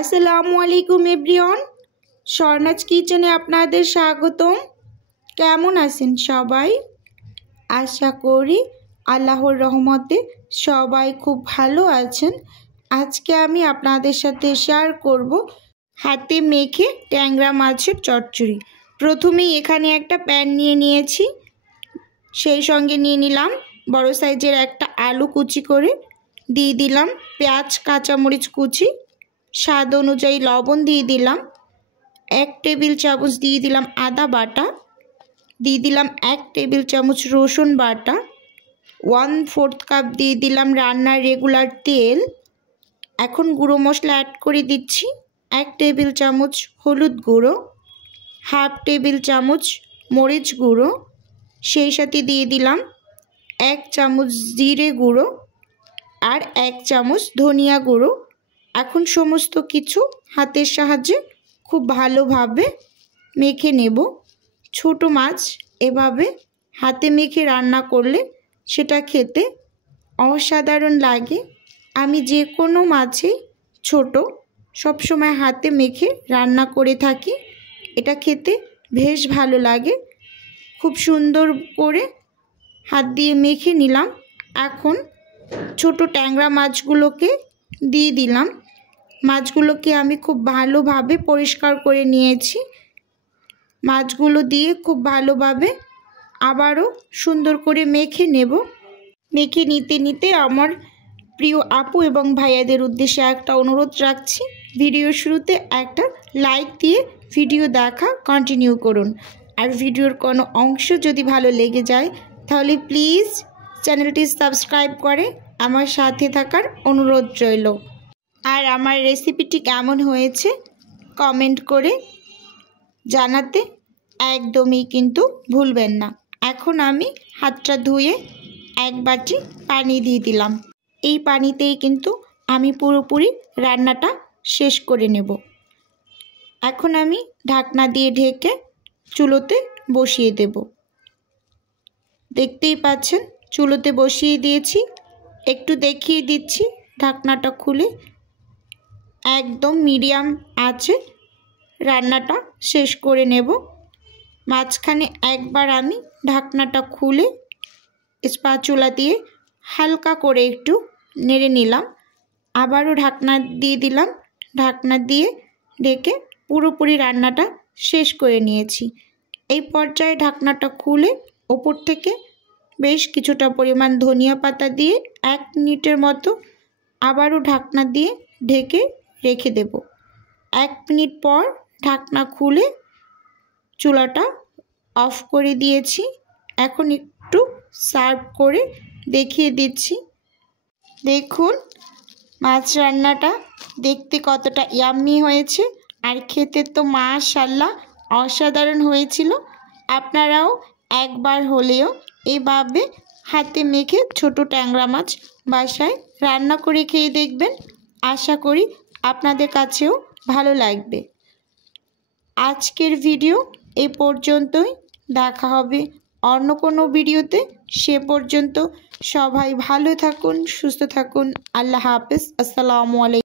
আসসালামু আলাইকুম এভরিওয়ান, স্বর্ণাজ কিচেনে আপনাদের স্বাগতম। কেমন আছেন সবাই? আশা করি আল্লাহর রহমতে সবাই খুব ভালো আছেন। আজকে আমি আপনাদের সাথে শেয়ার করব হাতে মেখে ট্যাংরা মাছের চচ্চড়ি। প্রথমেই এখানে একটা প্যান নিয়ে নিয়েছি, সেই সঙ্গে নিয়ে নিলাম বড় সাইজের একটা আলু কুচি করে, দিয়ে দিলাম পেঁয়াজ কাঁচামরিচ কুচি, স্বাদ অনুযায়ী লবণ দিয়ে দিলাম, 1 টেবিল চামচ দিয়ে দিলাম আদা বাটা, দিয়ে দিলাম 1 টেবিল চামচ রসুন বাটা, 1/4 কাপ দিয়ে দিলাম রান্নার রেগুলার তেল। এখন গুঁড়ো মশলা অ্যাড করে দিচ্ছি 1 টেবিল চামচ হলুদ গুঁড়ো, 1/2 টেবিল চামচ মরিচ গুঁড়ো, সেই সাথে দিয়ে দিলাম 1 চামচ জিরে গুঁড়ো আর 1 চামচ ধনিয়া গুঁড়ো। এখন সমস্ত কিছু হাতের সাহায্যে খুব ভালোভাবে মেখে নেব। ছোট মাছ এভাবে হাতে মেখে রান্না করলে সেটা খেতে অসাধারণ লাগে। আমি যে কোনো মাছই ছোট সবসময় হাতে মেখে রান্না করে থাকি, এটা খেতে বেশ ভালো লাগে। খুব সুন্দর করে হাত দিয়ে মেখে নিলাম। এখন ছোট ট্যাংরা মাছগুলোকে দিয়ে দিলাম। মাছগুলোকে আমি খুব ভালোভাবে পরিষ্কার করে নিয়েছি। মাছগুলো দিয়ে খুব ভালোভাবে আবারও সুন্দর করে মেখে নেব। মেখে নিতে নিতে আমার প্রিয় আপু এবং ভাইয়াদের উদ্দেশ্যে একটা অনুরোধ রাখছি, ভিডিও শুরুতে একটা লাইক দিয়ে ভিডিও দেখা কন্টিনিউ করুন। আর ভিডিওর কোনো অংশ যদি ভালো লেগে যায় তাহলে প্লিজ চ্যানেলটি সাবস্ক্রাইব করে আমার সাথে থাকার অনুরোধ রইল। আর আমার রেসিপিটি কেমন হয়েছে কমেন্ট করে জানাতে একদমই কিন্তু ভুলবেন না। এখন আমি হাতটা ধুয়ে 1 বাটি পানি দিয়ে দিলাম। এই পানিতেই কিন্তু আমি পুরোপুরি রান্নাটা শেষ করে নেব। এখন আমি ঢাকনা দিয়ে ঢেকে চুলোতে বসিয়ে দেব। দেখতেই পাচ্ছেন চুলোতে বসিয়ে দিয়েছি। একটু দেখিয়ে দিচ্ছি ঢাকনাটা খুলে, একদম মিডিয়াম আছে রান্নাটা শেষ করে নেব। মাঝখানে একবার আমি ঢাকনাটা খুলে স্প্যাচুলা দিয়ে হালকা করে একটু নেড়ে নিলাম, আবারও ঢাকনা দিয়ে দিলাম। ঢাকনা দিয়ে ঢেকে পুরোপুরি রান্নাটা শেষ করে নিয়েছি। এই পর্যায়ে ঢাকনাটা খুলে ওপর থেকে বেশ কিছুটা পরিমাণ ধনিয়া পাতা দিয়ে 1 মিনিটের মতো আবারও ঢাকনা দিয়ে ঢেকে রেখে দেব। 1 মিনিট পর ঢাকনা খুলে চুলাটা অফ করে দিয়েছি। এখন একটু সার্ভ করে দেখিয়ে দিচ্ছি। দেখুন মাছ রান্নাটা দেখতে কতটা ইয়াম্মি হয়েছে, আর খেতে তো মাশাআল্লাহ অসাধারণ হয়েছিল। আপনারাও একবার হলেও এভাবে হাতে মেখে ছোট ট্যাংরা মাছ বাসায় রান্না করে খেয়ে দেখবেন। আশা করি আপনাদের কাছেও ভালো লাগবে। আজকের ভিডিও এ পর্যন্তই, দেখা হবে অন্য কোনো ভিডিওতে। সে পর্যন্ত সবাই ভালো থাকুন, সুস্থ থাকুন। আল্লাহ হাফেজ। আসসালামু আলাইকুম।